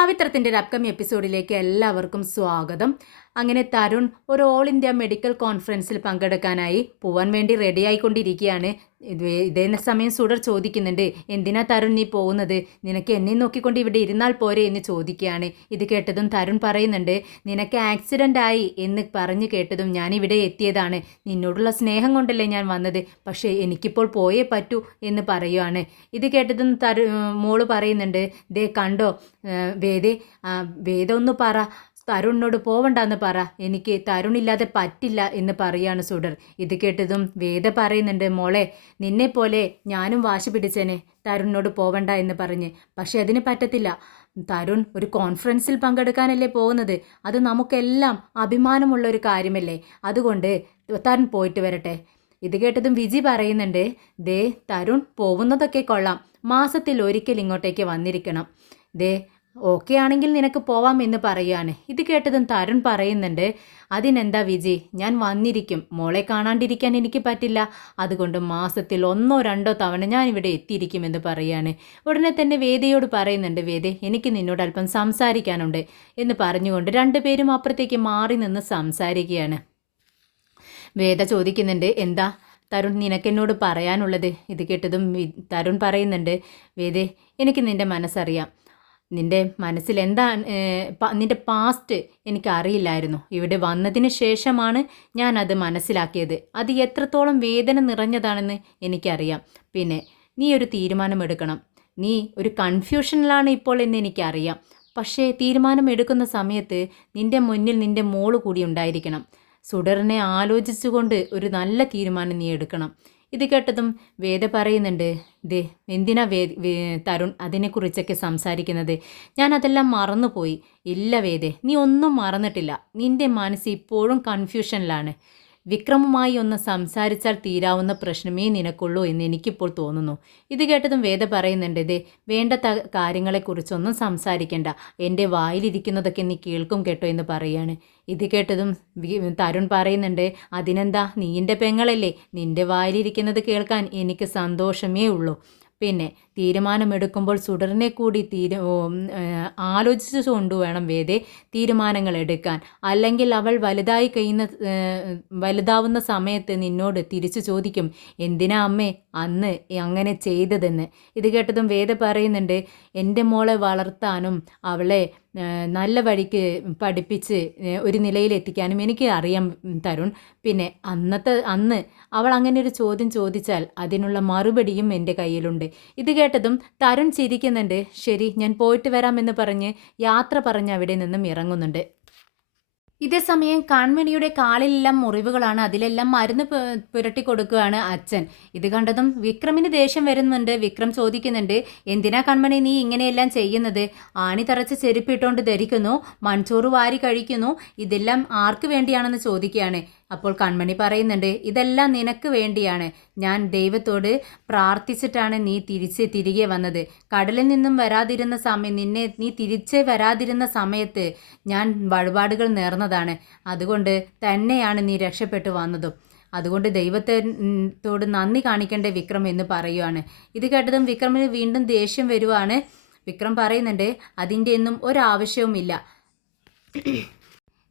പവിത്രത്തിൻ്റെ ഒരു അപ്കമിങ് എപ്പിസോഡിലേക്ക് എല്ലാവർക്കും സ്വാഗതം. അങ്ങനെ തരുൺ ഒരു ഓൾ ഇന്ത്യ മെഡിക്കൽ കോൺഫറൻസിൽ പങ്കെടുക്കാനായി പോവാൻ വേണ്ടി റെഡി ആയിക്കൊണ്ടിരിക്കുകയാണ്. ഇതേ സമയം സുഡർ ചോദിക്കുന്നുണ്ട്, എന്തിനാ തരുൺ നീ പോകുന്നത്? നിനക്ക് എന്നെ നോക്കിക്കൊണ്ട് ഇവിടെ ഇരുന്നാൽ പോരെ എന്ന് ചോദിക്കുകയാണ്. ഇത് കേട്ടതും തരുൺ പറയുന്നുണ്ട്, നിനക്ക് ആക്സിഡൻ്റ് ആയി എന്ന് പറഞ്ഞു കേട്ടതും ഞാനിവിടെ എത്തിയതാണ്. നിന്നോടുള്ള സ്നേഹം കൊണ്ടല്ലേ ഞാൻ വന്നത്, പക്ഷേ എനിക്കിപ്പോൾ പോയേ പറ്റൂ എന്ന് പറയുകയാണ്. ഇത് കേട്ടതും മോള് പറയുന്നുണ്ട്, ദേ കണ്ടോ വേദ ഒന്ന് പറ, തരുണിനോട് പോവണ്ടെന്ന് പറ, എനിക്ക് തരുണില്ലാതെ പറ്റില്ല എന്ന് പറയാണ് സുഡർ. ഇത് കേട്ടതും വേദ പറയുന്നുണ്ട്, മോളെ നിന്നെപ്പോലെ ഞാനും വാശി പിടിച്ചേനെ തരുണിനോട് പോവണ്ട എന്ന് പറഞ്ഞ്, പക്ഷെ അതിന് പറ്റത്തില്ല. തരുൺ ഒരു കോൺഫറൻസിൽ പങ്കെടുക്കാനല്ലേ പോകുന്നത്, അത് നമുക്കെല്ലാം അഭിമാനമുള്ള ഒരു കാര്യമല്ലേ, അതുകൊണ്ട് തരുൺ പോയിട്ട് വരട്ടെ. ഇത് കേട്ടതും വിജി പറയുന്നുണ്ട്, ദേ തരുൺ പോകുന്നതൊക്കെ കൊള്ളാം, മാസത്തിൽ ഒരിക്കൽ ഇങ്ങോട്ടേക്ക് വന്നിരിക്കണം. ദേ ഓക്കെ ആണെങ്കിൽ നിനക്ക് പോവാം എന്ന് പറയുകയാണ്. ഇത് കേട്ടതും തരുൺ പറയുന്നുണ്ട്, അതിനെന്താ വിജി, ഞാൻ വന്നിരിക്കും, മോളെ കാണാണ്ടിരിക്കാൻ എനിക്ക് പറ്റില്ല, അതുകൊണ്ട് മാസത്തിൽ 1-2 തവണ ഞാൻ ഇവിടെ എത്തിയിരിക്കുമെന്ന് പറയുകയാണ്. ഉടനെ തന്നെ വേദയോട് പറയുന്നുണ്ട്, വേദ എനിക്ക് നിന്നോട് അല്പം സംസാരിക്കാനുണ്ട് എന്ന് പറഞ്ഞുകൊണ്ട് രണ്ടുപേരും അപ്പുറത്തേക്ക് മാറി നിന്ന് സംസാരിക്കുകയാണ്. വേദ ചോദിക്കുന്നുണ്ട്, എന്താ തരുൺ നിനക്കെന്നോട് പറയാനുള്ളത്? ഇത് കേട്ടതും തരുൺ പറയുന്നുണ്ട്, വേദേ എനിക്ക് നിൻ്റെ മനസ്സറിയാം, നിൻ്റെ മനസ്സിൽ എന്താ, നിൻ്റെ പാസ്റ്റ് എനിക്കറിയില്ലായിരുന്നു, ഇവിടെ വന്നതിന് ശേഷമാണ് ഞാൻ അത് മനസ്സിലാക്കിയത്. അത് എത്രത്തോളം വേദന നിറഞ്ഞതാണെന്ന് എനിക്കറിയാം. പിന്നെ നീ ഒരു തീരുമാനമെടുക്കണം, നീ ഒരു കൺഫ്യൂഷനിലാണ് ഇപ്പോൾ എന്ന് എനിക്കറിയാം, പക്ഷേ തീരുമാനമെടുക്കുന്ന സമയത്ത് നിൻ്റെ മുന്നിൽ നിൻ്റെ മോള് കൂടി ഉണ്ടായിരിക്കണം. സുഡറിനെ ആലോചിച്ചുകൊണ്ട് ഒരു നല്ല തീരുമാനം നീ എടുക്കണം. ഇത് കേട്ടതും വേദ പറയുന്നുണ്ട്, ദേ എന്തിനാ തരുൺ അതിനെക്കുറിച്ചൊക്കെ സംസാരിക്കുന്നത്, ഞാൻ അതെല്ലാം മറന്നുപോയി. ഇല്ല വേദേ, നീ ഒന്നും മറന്നിട്ടില്ല, നിൻ്റെ മനസ്സ് ഇപ്പോഴും കൺഫ്യൂഷനിലാണ്. വിക്രമുമായി ഒന്ന് സംസാരിച്ചാൽ തീരാവുന്ന പ്രശ്നമേ നിനക്കുള്ളൂ എന്ന് എനിക്കിപ്പോൾ തോന്നുന്നു. ഇത് കേട്ടതും വേദ പറയുന്നുണ്ട്, ദേ വേണ്ട കാര്യങ്ങളെക്കുറിച്ചൊന്നും സംസാരിക്കേണ്ട, എൻ്റെ വായിലിരിക്കുന്നതൊക്കെ നീ കേൾക്കും കേട്ടോ എന്ന് പറയുകയാണ്. ഇത് കേട്ടതും തരുൺ പറയുന്നുണ്ട്, അതിനെന്താ, നീ എൻ്റെ പെങ്ങളല്ലേ, നിൻ്റെ വായിലിരിക്കുന്നത് കേൾക്കാൻ എനിക്ക് സന്തോഷമേ ഉള്ളൂ. പിന്നെ തീരുമാനമെടുക്കുമ്പോൾ സുഡറിനെ കൂടി ആലോചിച്ചു കൊണ്ടുവേണം വേദേ തീരുമാനങ്ങൾ എടുക്കാൻ, അല്ലെങ്കിൽ അവൾ വലുതാവുന്ന സമയത്ത് നിന്നോട് തിരിച്ചു ചോദിക്കും, എന്തിനാ അമ്മേ അന്ന് അങ്ങനെ ചെയ്തതെന്ന്. ഇത് കേട്ടതും വേദ പറയുന്നുണ്ട്, എൻ്റെ മോളെ വളർത്താനും അവളെ നല്ല വഴിക്ക് പഠിപ്പിച്ച് ഒരു നിലയിലെത്തിക്കാനും എനിക്ക് അറിയാം തരുൺ. പിന്നെ അന്ന് അവൾ അങ്ങനെ ഒരു ചോദ്യം ചോദിച്ചാൽ അതിനുള്ള മറുപടിയും എൻ്റെ കയ്യിലുണ്ട്. ഇത് കേട്ടതും തരുൺ ചിരിക്കുന്നുണ്ട്. ശരി, ഞാൻ പോയിട്ട് വരാമെന്ന് പറഞ്ഞ് യാത്ര പറഞ്ഞ് അവിടെ നിന്നും ഇറങ്ങുന്നുണ്ട്. ഇതേസമയം കൺമണിയുടെ കാലിലെല്ലാം മുറിവുകളാണ്, അതിലെല്ലാം മരുന്ന് പുരട്ടി കൊടുക്കുകയാണ് അച്ഛൻ. ഇത് കണ്ടതും വിക്രമിന് ദേഷ്യം വരുന്നുണ്ട്. വിക്രം ചോദിക്കുന്നുണ്ട്, എന്തിനാ കൺമണി നീ ഇങ്ങനെയെല്ലാം ചെയ്യുന്നത്? ആണി തറച്ച് ചെരുപ്പിട്ടുകൊണ്ട് ധരിക്കുന്നു, മൺചോറ് വാരി കഴിക്കുന്നു, ഇതെല്ലാം ആർക്ക് വേണ്ടിയാണെന്ന് ചോദിക്കുകയാണ്. അപ്പോൾ കൺമണി പറയുന്നുണ്ട്, ഇതെല്ലാം നിനക്ക് വേണ്ടിയാണ്, ഞാൻ ദൈവത്തോട് പ്രാർത്ഥിച്ചിട്ടാണ് നീ തിരികെ വന്നത്. കടലിൽ നിന്നും വരാതിരുന്ന നീ തിരിച്ച് വരാതിരുന്ന സമയത്ത് ഞാൻ വഴിപാടുകൾ നേർന്നതാണ്, അതുകൊണ്ട് തന്നെയാണ് നീ രക്ഷപ്പെട്ടു വന്നതും, അതുകൊണ്ട് ദൈവത്തോട് നന്ദി കാണിക്കേണ്ട വിക്രം എന്ന് പറയുവാണ്. ഇത് കേട്ടതും വിക്രമിന് വീണ്ടും ദേഷ്യം വരുവാണ്. വിക്രം പറയുന്നുണ്ട്, അതിൻ്റെ ഒന്നും ഒരാവശ്യവുമില്ല,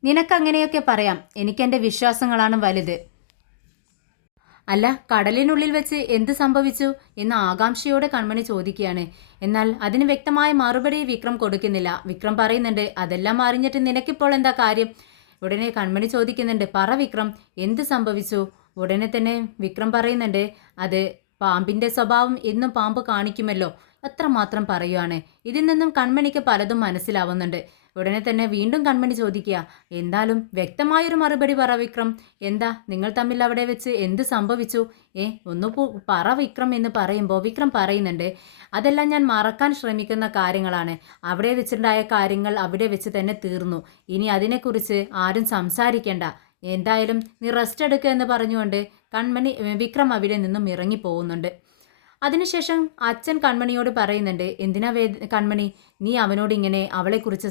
നിനക്കങ്ങനെയൊക്കെ പറയാം, എനിക്കെൻ്റെ വിശ്വാസങ്ങളാണ് വലുത്. അല്ല, കടലിനുള്ളിൽ വെച്ച് എന്ത് സംഭവിച്ചു എന്ന് ആകാംക്ഷയോടെ കൺമണി ചോദിക്കുകയാണ്. എന്നാൽ അതിന് വ്യക്തമായ മറുപടി വിക്രം കൊടുക്കുന്നില്ല. വിക്രം പറയുന്നുണ്ട്, അതെല്ലാം അറിഞ്ഞിട്ട് നിനക്കിപ്പോൾ എന്താ കാര്യം? ഉടനെ കൺമണി ചോദിക്കുന്നുണ്ട്, പറ വിക്രം, എന്ത് സംഭവിച്ചു? ഉടനെ തന്നെ വിക്രം പറയുന്നുണ്ട്, അത് പാമ്പിൻ്റെ സ്വഭാവം എന്നും പാമ്പ് കാണിക്കുമല്ലോ, അത്രമാത്രം പറയുവാണ്. ഇതിൽ നിന്നും കൺമണിക്ക് പലതും മനസ്സിലാവുന്നുണ്ട്. ഉടനെ തന്നെ വീണ്ടും കൺമണി ചോദിക്കുക, എന്തായാലും വ്യക്തമായൊരു മറുപടി പറ വിക്രം, എന്താ നിങ്ങൾ തമ്മിൽ അവിടെ വെച്ച് എന്ത് സംഭവിച്ചു? ഒന്ന് പറ വിക്രം എന്ന് പറയുമ്പോൾ വിക്രം പറയുന്നുണ്ട്, അതെല്ലാം ഞാൻ മറക്കാൻ ശ്രമിക്കുന്ന കാര്യങ്ങളാണ്, അവിടെ വെച്ചിട്ടുണ്ടായ കാര്യങ്ങൾ അവിടെ വെച്ച് തന്നെ തീർന്നു, ഇനി അതിനെക്കുറിച്ച് ആരും സംസാരിക്കേണ്ട, എന്തായാലും നീ റെസ്റ്റ് എടുക്കുക എന്ന് പറഞ്ഞുകൊണ്ട് വിക്രം അവിടെ നിന്നും ഇറങ്ങിപ്പോകുന്നുണ്ട്. അതിനുശേഷം അച്ഛൻ കൺമണിയോട് പറയുന്നുണ്ട്, എന്തിനാ കൺമണി നീ അവനോട് ഇങ്ങനെ അവളെക്കുറിച്ച്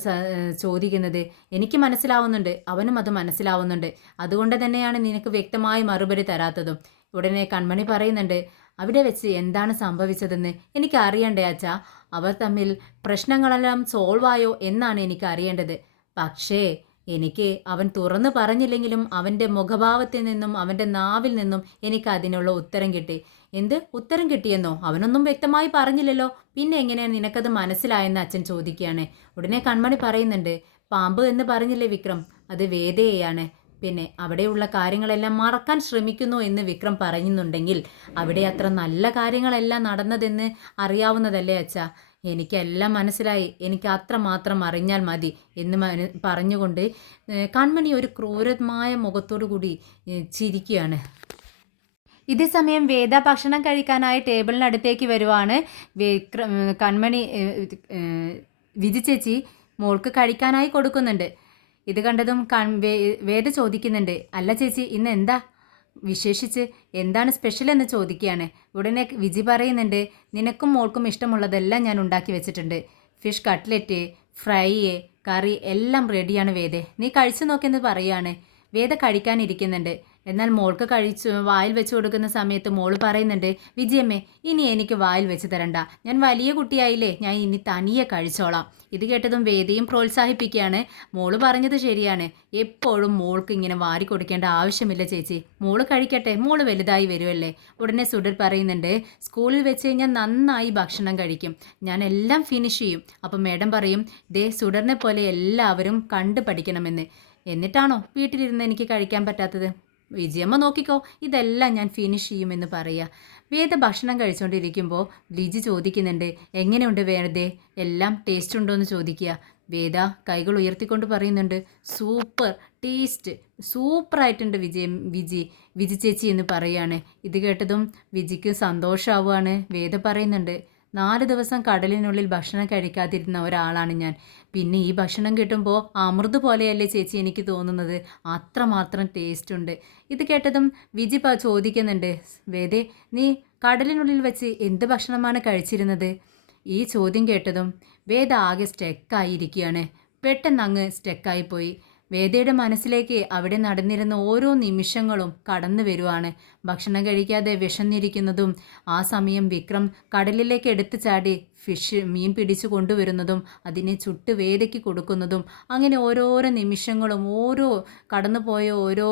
ചോദിക്കുന്നത്? എനിക്ക് മനസ്സിലാവുന്നുണ്ട്, അവനും അത് മനസ്സിലാവുന്നുണ്ട്, അതുകൊണ്ട് തന്നെയാണ് നിനക്ക് വ്യക്തമായ മറുപടി തരാത്തതും. ഉടനെ കൺമണി പറയുന്നുണ്ട്, അവിടെ വെച്ച് എന്താണ് സംഭവിച്ചതെന്ന് എനിക്ക് അറിയണ്ടേ അച്ഛാ. അവർ തമ്മിൽ പ്രശ്നങ്ങളെല്ലാം സോൾവ് ആയോ എന്നാണ് എനിക്ക് അറിയേണ്ടത്. പക്ഷേ എനിക്ക് അവൻ തുറന്നു പറഞ്ഞില്ലെങ്കിലും അവൻ്റെ മുഖഭാവത്തിൽ നിന്നും അവൻ്റെ നാവിൽ നിന്നും എനിക്ക് അതിനുള്ള ഉത്തരം കിട്ടി. എന്ത് ഉത്തരം കിട്ടിയെന്നോ? അവനൊന്നും വ്യക്തമായി പറഞ്ഞില്ലല്ലോ. പിന്നെ എങ്ങനെയാണ് നിനക്കത് മനസ്സിലായെന്ന് അച്ഛൻ ചോദിക്കുകയാണ്. ഉടനെ കൺമണി പറയുന്നുണ്ട്, പാമ്പ് എന്ന് പറഞ്ഞില്ലേ വിക്രം, അത് വേദയെയാണ്. പിന്നെ അവിടെയുള്ള കാര്യങ്ങളെല്ലാം മറക്കാൻ ശ്രമിക്കുന്നു എന്ന് വിക്രം പറയുന്നുണ്ടെങ്കിൽ അവിടെ അത്ര നല്ല കാര്യങ്ങളെല്ലാം നടന്നതെന്ന് അറിയാവുന്നതല്ലേ അച്ഛാ. എനിക്കെല്ലാം മനസ്സിലായി, എനിക്ക് അത്രമാത്രം അറിഞ്ഞാൽ മതി എന്ന് പറഞ്ഞുകൊണ്ട് കൺമണി ഒരു ക്രൂരമായ മുഖത്തോടു കൂടി ചിരിക്കുകയാണ്. ഇതേ സമയം വേദ ഭക്ഷണം കഴിക്കാനായി ടേബിളിനടുത്തേക്ക് വരുവാണ്. കൺമണി വിധി ചേച്ചി മോൾക്ക് കഴിക്കാനായി കൊടുക്കുന്നുണ്ട്. ഇത് കണ്ടതും വേദ ചോദിക്കുന്നുണ്ട്, അല്ല ചേച്ചി ഇന്ന് എന്താ വിശേഷിച്ച്, എന്താണ് സ്പെഷ്യൽ എന്ന് ചോദിക്കുകയാണ്. ഉടനെ വിജി പറയുന്നുണ്ട്, നിനക്കും മോൾക്കും ഇഷ്ടമുള്ളതെല്ലാം ഞാൻ ഉണ്ടാക്കി വെച്ചിട്ടുണ്ട്. ഫിഷ് കട്ട്ലറ്റ്, ഫ്രൈ, കറി എല്ലാം റെഡിയാണ് വേദേ, നീ കഴിച്ചു നോക്കിയെന്ന് പറയുകയാണ്. വേദ കഴിക്കാനിരിക്കുന്നുണ്ട്. എന്നാൽ മോൾക്ക് വായിൽ വെച്ച് കൊടുക്കുന്ന സമയത്ത് മോള് പറയുന്നുണ്ട്, വിജയമ്മേ ഇനി എനിക്ക് വായിൽ വെച്ച് തരണ്ട, ഞാൻ വലിയ കുട്ടിയായില്ലേ, ഞാൻ ഇനി തനിയെ കഴിച്ചോളാം. ഇത് കേട്ടതും വേദയും പ്രോത്സാഹിപ്പിക്കുകയാണ്. മോള് പറഞ്ഞത് ശരിയാണ്, എപ്പോഴും മോൾക്ക് ഇങ്ങനെ വാരി കൊടുക്കേണ്ട ആവശ്യമില്ല ചേച്ചി, മോള് കഴിക്കട്ടെ, മോള് വലുതായി വരുമല്ലേ. ഉടനെ സുഡർ പറയുന്നുണ്ട്, സ്കൂളിൽ വെച്ച് ഞാൻ നന്നായി ഭക്ഷണം കഴിക്കും, ഞാൻ എല്ലാം ഫിനിഷ് ചെയ്യും. അപ്പം മേഡം പറയും, ദേ സുഡറിനെ പോലെ എല്ലാവരും കണ്ടു പഠിക്കണമെന്ന്. എന്നിട്ടാണോ വീട്ടിലിരുന്ന് എനിക്ക് കഴിക്കാൻ പറ്റാത്തത്? വിജയമ്മ നോക്കിക്കോ, ഇതെല്ലാം ഞാൻ ഫിനിഷ് ചെയ്യുമെന്ന് പറയുക. വേദ ഭക്ഷണം കഴിച്ചുകൊണ്ടിരിക്കുമ്പോൾ ലിജി ചോദിക്കുന്നുണ്ട്, എങ്ങനെയുണ്ട് വേദേ, എല്ലാം ടേസ്റ്റ് ഉണ്ടോ എന്ന് ചോദിക്കുക. വേദ കൈകൾ ഉയർത്തിക്കൊണ്ട് പറയുന്നുണ്ട്, സൂപ്പർ ടേസ്റ്റ്, സൂപ്പറായിട്ടുണ്ട് വിജി ചേച്ചി എന്ന് പറയുകയാണ്. ഇത് കേട്ടതും വിജിക്ക് സന്തോഷമാവുകയാണ്. വേദ പറയുന്നുണ്ട്, 4 ദിവസം കടലിനുള്ളിൽ ഭക്ഷണം കഴിക്കാതിരുന്ന ഒരാളാണ് ഞാൻ. പിന്നെ ഈ ഭക്ഷണം കിട്ടുമ്പോൾ അമൃത് പോലെയല്ലേ ചേച്ചി എനിക്ക് തോന്നുന്നത്, അത്രമാത്രം ടേസ്റ്റ് ഉണ്ട്. ഇത് കേട്ടതും വിജി ചോദിക്കുന്നുണ്ട്, വേദേ നീ കടലിനുള്ളിൽ വെച്ച് എന്ത് ഭക്ഷണമാണ് കഴിച്ചിരുന്നത്? ഈ ചോദ്യം കേട്ടതും വേദ ആകെ സ്റ്റെക്കായിരിക്കുകയാണ്. പെട്ടെന്ന് അങ്ങ് സ്റ്റെക്കായിപ്പോയി. വേദയുടെ മനസ്സിലേക്ക് അവിടെ നടന്നിരുന്ന ഓരോ നിമിഷങ്ങളും കടന്നു വരുവാണ്. ഭക്ഷണം കഴിക്കാതെ വിശന്നിരിക്കുന്നതും ആ സമയം വിക്രം കടലിലേക്ക് എടുത്തു ചാടി മീൻ പിടിച്ചു കൊണ്ടുവരുന്നതും അതിനെ ചുട്ട് വേദയ്ക്ക് കൊടുക്കുന്നതും അങ്ങനെ ഓരോരോ നിമിഷങ്ങളും കടന്നുപോയ ഓരോ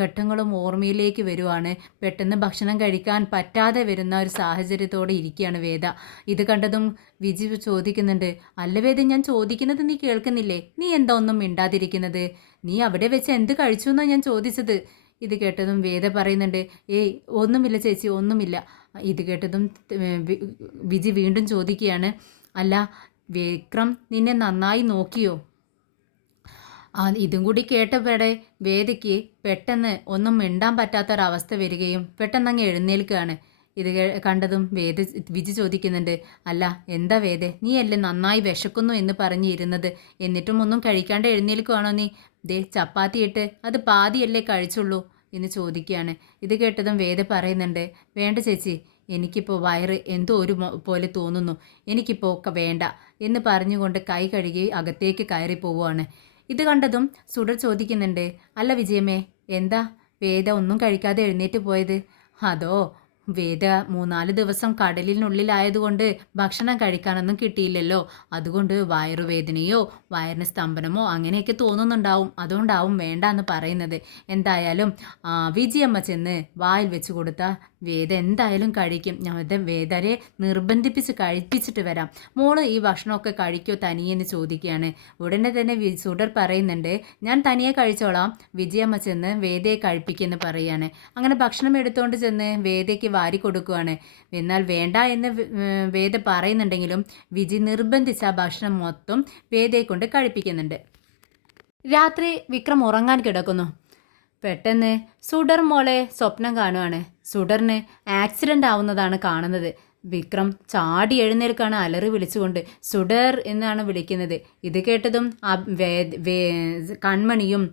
ഘട്ടങ്ങളും ഓർമ്മയിലേക്ക് വരുവാണ്. പെട്ടെന്ന് ഭക്ഷണം കഴിക്കാൻ പറ്റാതെ വരുന്ന ഒരു സാഹചര്യത്തോടെ ഇരിക്കുകയാണ് വേദ. ഇത് കണ്ടതും വിജി ചോദിക്കുന്നുണ്ട്, അല്ല വേദ ഞാൻ ചോദിക്കുന്നത് നീ കേൾക്കുന്നില്ലേ, നീ എന്താ ഒന്നും മിണ്ടാതിരിക്കുന്നത്, നീ അവിടെ വെച്ച് എന്ത് കഴിച്ചു എന്നാണ് ഞാൻ ചോദിച്ചത്. ഇത് കേട്ടതും വേദ പറയുന്നുണ്ട്, ഏയ് ഒന്നുമില്ല ചേച്ചി, ഒന്നുമില്ല. ഇത് കേട്ടതും വിജി വീണ്ടും ചോദിക്കുകയാണ്, അല്ല വിക്രം നിന്നെ നന്നായി നോക്കിയോ? ഇതും കൂടി കേട്ടപ്പോടെ വേദയ്ക്ക് പെട്ടെന്ന് ഒന്നും മിണ്ടാൻ പറ്റാത്തൊരവസ്ഥ വരികയും പെട്ടെന്ന് അങ്ങ് എഴുന്നേൽക്കുകയാണ്. ഇത് കണ്ടതും വിജി ചോദിക്കുന്നുണ്ട്, അല്ല എന്താ വേദ, നീ അല്ലേ നന്നായി വിശക്കുന്നു എന്ന് പറഞ്ഞിരുന്നത്, എന്നിട്ടും ഒന്നും കഴിക്കാണ്ട് എഴുന്നേൽക്കുവാണോ നീ? ദേ ചപ്പാത്തി ഇട്ട് അത് പാതിയല്ലേ കഴിച്ചുള്ളൂ എന്ന് ചോദിക്കുകയാണ്. ഇത് കേട്ടതും വേദ പറയുന്നുണ്ട്, വേണ്ട ചേച്ചി, എനിക്കിപ്പോൾ വയറ് എന്തോ പോലെ തോന്നുന്നു, എനിക്കിപ്പോൾ വേണ്ട എന്ന് പറഞ്ഞുകൊണ്ട് കൈ കഴുകി അകത്തേക്ക് കയറി പോവുകയാണ്. ഇത് കണ്ടതും സുഡർ ചോദിക്കുന്നുണ്ട്, അല്ല വിജയമ്മേ എന്താ വേദ ഒന്നും കഴിക്കാതെ എഴുന്നേറ്റ് പോയത്? അതോ വേദ 3-4 ദിവസം കടലിനുള്ളിലായതുകൊണ്ട് ഭക്ഷണം കഴിക്കാനൊന്നും കിട്ടിയില്ലല്ലോ, അതുകൊണ്ട് വയറുവേദനയോ വയറിന് സ്തംഭനമോ അങ്ങനെയൊക്കെ തോന്നുന്നുണ്ടാവും, അതുകൊണ്ടാവും വേണ്ട എന്ന് പറയുന്നത്. എന്തായാലും വിജയമ്മ ചെന്ന് വായിൽ വെച്ച് കൊടുത്താൽ വേദ എന്തായാലും കഴിക്കും, ഞാൻ വേദരെ നിർബന്ധിപ്പിച്ച് കഴിപ്പിച്ചിട്ട് വരാം, മോള് ഈ ഭക്ഷണമൊക്കെ കഴിക്കോ തനിയെന്ന് ചോദിക്കുകയാണ്. ഉടനെ തന്നെ സുഡർ പറയുന്നുണ്ട്, ഞാൻ തനിയെ കഴിച്ചോളാം, വിജയമ്മ ചെന്ന് വേദയെ കഴിപ്പിക്കുമെന്ന് പറയുകയാണ്. അങ്ങനെ ഭക്ഷണം എടുത്തുകൊണ്ട് ചെന്ന് വേദയ്ക്ക് വാരി കൊടുക്കുകയാണ്. എന്നാൽ വേണ്ട എന്ന് വേദ പറയുന്നുണ്ടെങ്കിലും വിജി നിർബന്ധിച്ച ആ ഭക്ഷണം മൊത്തം വേദയെ കൊണ്ട് കഴിപ്പിക്കുന്നുണ്ട്. രാത്രി വിക്രം ഉറങ്ങാൻ കിടക്കുന്നു. പെട്ടെന്ന് സുഡർ മോളെ സ്വപ്നം കാണുകയാണ്. സുഡറിന് ആക്സിഡൻ്റ് ആവുന്നതാണ് കാണുന്നത്. വിക്രം ചാടി എഴുന്നേൽക്കാണ് അലറി വിളിച്ചുകൊണ്ട്, സുഡർ എന്നാണ് വിളിക്കുന്നത്. ഇത് കേട്ടതും കൺമണിയും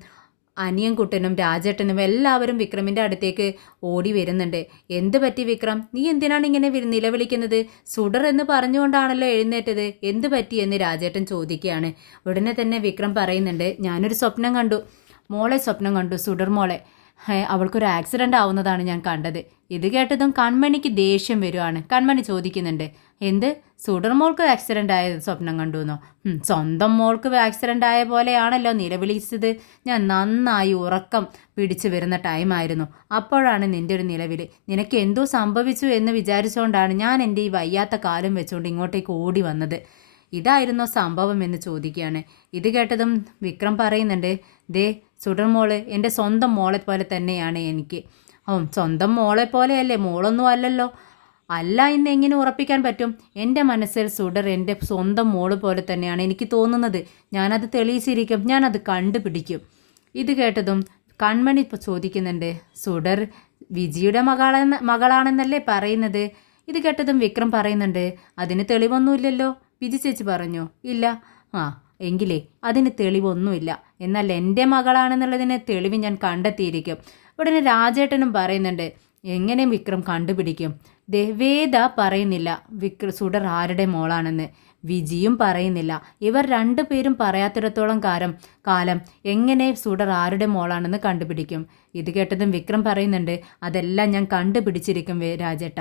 അനിയൻകുട്ടനും രാജേട്ടനും എല്ലാവരും വിക്രമിൻ്റെ അടുത്തേക്ക് ഓടി വരുന്നുണ്ട്. എന്ത് പറ്റി വിക്രം, നീ എന്തിനാണ് ഇങ്ങനെ നിലവിളിക്കുന്നത്? സുഡർ എന്ന് പറഞ്ഞുകൊണ്ടാണല്ലോ എഴുന്നേറ്റത്, എന്ത് പറ്റി എന്ന് രാജേട്ടൻ ചോദിക്കുകയാണ്. ഉടനെ തന്നെ വിക്രം പറയുന്നുണ്ട്, ഞാനൊരു സ്വപ്നം കണ്ടു, മോളെ സ്വപ്നം കണ്ടു, സുഡർ മോളെ. അവൾക്കൊരു ആക്സിഡൻ്റ് ആവുന്നതാണ് ഞാൻ കണ്ടത്. ഇത് കേട്ടതും കൺമണിക്ക് ദേഷ്യം വരുവാണ്. കൺമണി ചോദിക്കുന്നുണ്ട്, എന്ത് സുഡർ മോൾക്ക് ആക്സിഡൻ്റ് ആയത് സ്വപ്നം കണ്ടുവെന്നോ? സ്വന്തം മോൾക്ക് ആക്സിഡൻ്റ് ആയ പോലെയാണല്ലോ നിലവിളിച്ചത്. ഞാൻ നന്നായി ഉറക്കം പിടിച്ചു വരുന്ന ടൈമായിരുന്നു. അപ്പോഴാണ് നിൻ്റെ ഒരു നിലവിളി. നിനക്ക് എന്തോ സംഭവിച്ചു എന്ന് വിചാരിച്ചുകൊണ്ടാണ് ഞാൻ എൻ്റെ ഈ വയ്യാത്ത കാലം വെച്ചുകൊണ്ട് ഇങ്ങോട്ടേക്ക് ഓടി വന്നത്. ഇതായിരുന്നോ സംഭവം എന്ന് ചോദിക്കുകയാണ്. ഇത് കേട്ടതും വിക്രം പറയുന്നുണ്ട്, ദേ സുഡർ മോള് എൻ്റെ സ്വന്തം മോളെ പോലെ തന്നെയാണ് എനിക്ക്. സ്വന്തം മോളെ പോലെയല്ലേ? മോളൊന്നും അല്ലല്ലോ. അല്ല എന്ന് എങ്ങനെ ഉറപ്പിക്കാൻ പറ്റും? എൻ്റെ മനസ്സിൽ സുഡർ എൻ്റെ സ്വന്തം മോള് പോലെ തന്നെയാണ് എനിക്ക് തോന്നുന്നത്. ഞാനത് തെളിയിച്ചിരിക്കും, ഞാനത് കണ്ടുപിടിക്കും. ഇത് കേട്ടതും കൺമണി ഇപ്പോൾ ചോദിക്കുന്നുണ്ട്, സുഡർ വിജിയുടെ മകളാണെന്നല്ലേ പറയുന്നത്? ഇത് കേട്ടതും വിക്രം പറയുന്നുണ്ട്, അതിന് തെളിവൊന്നുമില്ലല്ലോ. വിജി ചേച്ചി പറഞ്ഞു, ഇല്ല. ആ എങ്കിലേ അതിന് തെളിവൊന്നുമില്ല. എന്നാൽ എൻ്റെ മകളാണെന്നുള്ളതിന് തെളിവ് ഞാൻ കണ്ടെത്തിയിരിക്കും. ഉടനെ രാജേട്ടനും പറയുന്നുണ്ട്, എങ്ങനെ വിക്രം കണ്ടുപിടിക്കും? വേദ പറയുന്നില്ല സുഡർ ആരുടെ മോളാണെന്ന്. വിജിയും പറയുന്നില്ല. ഇവർ രണ്ടുപേരും പറയാത്തിടത്തോളം കാലം എങ്ങനെ സുഡർ ആരുടെ മോളാണെന്ന് കണ്ടുപിടിക്കും? ഇത് കേട്ടതും വിക്രം പറയുന്നുണ്ട്, അതെല്ലാം ഞാൻ കണ്ടുപിടിച്ചിരിക്കും രാജേട്ട.